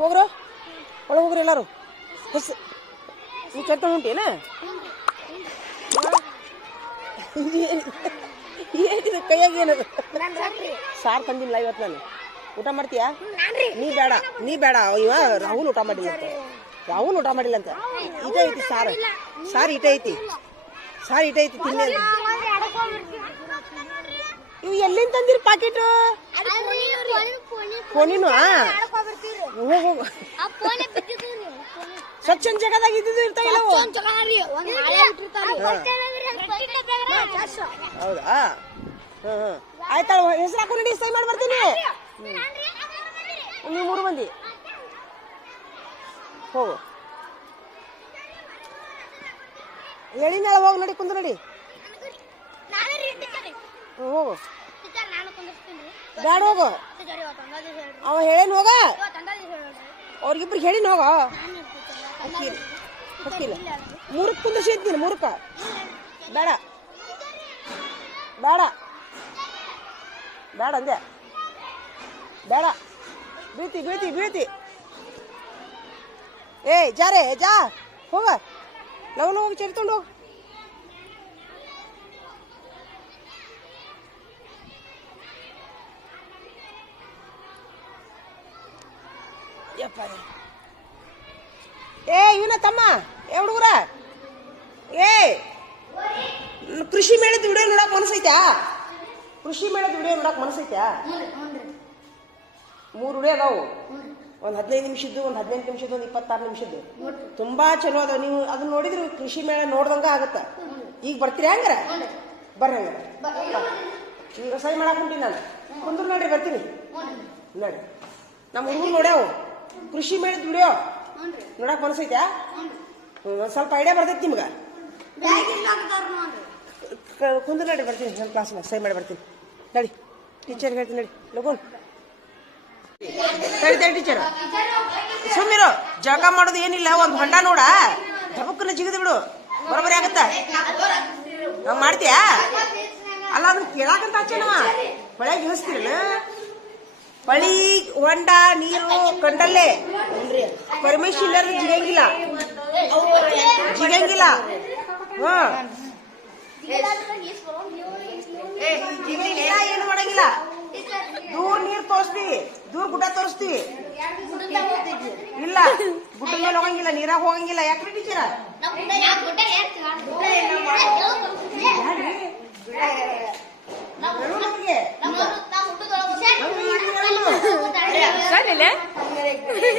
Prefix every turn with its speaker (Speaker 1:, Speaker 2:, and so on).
Speaker 1: ಹೋಗ್ರು ಒಳಗೆ ಹೋಗ್ರಿ ಎಲ್ಲಾರು? ಹೊಸ. ನೀ ಚಟ್ಟ ಉಂಟೇನ ಏನಿದೆ ಕೈಯಾಗ ಏನದು ಸಾರು ತಂದಿಲ್ಲ ಇವತ್ತು ನಾನು. ಊಟ ಮಾಡ್ತೀಯಾ? ನೀ ಬೇಡ ನೀ ಬೇಡ. ಇವ ರಾಹುಲ್ ಊಟ ಮಾಡಿಲ್ಲ ಅಂತ. ರಾಹುಲ್ ಊಟ ಮಾಡಿಲ್ಲ ಅಂತ. ಇಟ ಐತಿ ಸಾರು. ಸಾರು ಇಟ ಐತಿ. ಸಾರು ಇಟ ಐತಿ ತಿನ್ನ ಇವು ಎಲ್ಲಿಂದ ತಂದಿರಿ ಪಾಕೆಟ್? ಫೋನಿನೂ ಆ? ಹೋಗು ಜಗದಾಗ ಇದ್ದಿದ್ದು ಇರ್ತಾವಿಲ್ಲ ಹೌದಾ? ಹಾಂ ಹಾಂ ಆಯ್ತಾ ಹೆಸರು ಹಾಕೊಂಡು ನಡಿ ಸೈ ಮಾಡಿ ಬರ್ತೀನಿ ನೀವು ಮೂರು ಮಂದಿ. ಹೋಗು. ಹೇಳಿನ ಹೋಗಿ ನಡಿ ಕುಂದು ನಡಿ. ಹ್ಞೂ ಹೋಗು. ಬ್ಯಾಡ ಹೋಗು. ಅವ ಹೇಳೇನು ಹೋಗ? ಅವ್ರಿಗಿಬ್ರು ಹೇಳಿನ ಹೋಗ? ಹೊಕ್ಕಿಲ್ಲ ಮೂರಕ್ಕೆ ಕುಂದರ್ಸಿ ಇದ್ದೀನಿ ಮೂರ್ಕ ಬೇಡ. ಬೇಡ. ಬೇಡ ಅಂದೆ. ಬೇಡ. ಬೀಳ್ತಿ ಬೀಳ್ತಿ ಬೀಳ್ತಿ. ಏ ಜಾರೇ ಜಾ. ಹೋಗ. ನಾವು ಹೋಗಿ ಚರಿತೊಂಡು ಹೋಗು. ಯಪ್ಪ ಏ ಇವನ ತಮ್ಮ ಏ ಹುಡುಗರ? ಏ ಕೃಷಿ ಮೇಳದ ವಿಡಿಯೋ ನೋಡಕ್ ಮನಸ್ಸೈತಾ ಕೃಷಿ ಮೇಳದ ವಿಡಿಯೋ ನೋಡಕ್ ಮನಸ್ಸೈತಾ ಮೂರು ವಿಡಿಯೋ ಅದಾವು. ಒಂದು ಹದಿನೈದು ನಿಮಿಷದ್ದು ಒಂದು ಹದಿನೆಂಟು ನಿಮಿಷದ್ದು ಒಂದು ಇಪ್ಪತ್ತಾರು ನಿಮಿಷದ್ದು. ತುಂಬಾ ಚಲೋ ಅದಾವ. ನೀವು ಅದನ್ನ ನೋಡಿದ್ರೆ ಕೃಷಿ ಮೇಳ ನೋಡ್ದಂಗ ಆಗತ್ತ. ಈಗ ಬರ್ತೀರಿ ಹಂಗಾರ? ಬರ್ರಿ ಹಂಗಾರ. ಈಗ ಸೈ ಮಾಡಕ್ ಹೊಂಟೀನಿ ನಾನು. ಕುಂದ್ರು ನೋಡ್ರಿ ಬರ್ತೀನಿ. ನೋಡಿ. ನಮ್ಮ ಹುಡುಗರು ನೋಡ್ಯಾವು. ಕೃಷಿ ಮೇಳ ದುಡಿಯೋ? ನೋಡಕ್ ಮನಸ್ಸೈತಾ ಒಂದ್ ಸ್ವಲ್ಪ ಐಡಿಯಾ ಬರ್ತೈತಿ ನಿಮ್ಗ. ಕುಂದ್ರ ನಡಿ ಬರ್ತೀನಿ. ನನ್ನ ಕ್ಲಾಸ್ ಸೈ ಮಾಡಿ ಬರ್ತೀನಿ. ನಡಿ ಟೀಚರ್ ಹೇಳ್ತೀನಿ ನಡಿ. ಲಗೋನ್. ತಡಿ ಟೀಚರ್ ಸುಮ್ಮಿರು ಜಳಕ ಮಾಡೋದು ಏನಿಲ್ಲ ಒಂದು ಹೊಂಡ ನೋಡ. ಧಬಕ್ಕನ್ನ ಜಿಗಿದು ಬಿಡು. ಬರೋಬರಿ ಆಗತ್ತ? ಮಾಡ್ತೀಯಾ? ಅಲ್ಲ ಅದನ್ನ ಕೇಳಾಕಂತ ಹಚ್ಚೇನವ ಹೊಳೆಗೆ ಇಳಿಸ್ತೀರಲ್ಲ ಹೊಳಿ ಹೊಂಡ ನೀರು ಕಂಡಲ್ಲೇ ಪರ್ಮಿಷನ್ ಇಲ್ಲ ಜಿಗಂಗಿಲ್ಲ ಜಿಗಂಗಿಲ್ಲ ಜಿಗಂಗಿಲ್ಲ ಏನು ಮಾಡಂಗಿಲ್ಲ ದೂರ ನೀರ್ ತೋರಿಸ್ತೀವಿ ದೂರ ಗುಡ್ಡ ತೋರಿಸ್ತೀವಿ ಇಲ್ಲ ಗುಡ್ಡ ಮೇಲೆ ಹೋಗಂಗಿಲ್ಲ ನೀರಾಗ ಹೋಗಂಗಿಲ್ಲ ಯಾಕ್ರಿ ಟೀಚರ
Speaker 2: ಸರಿ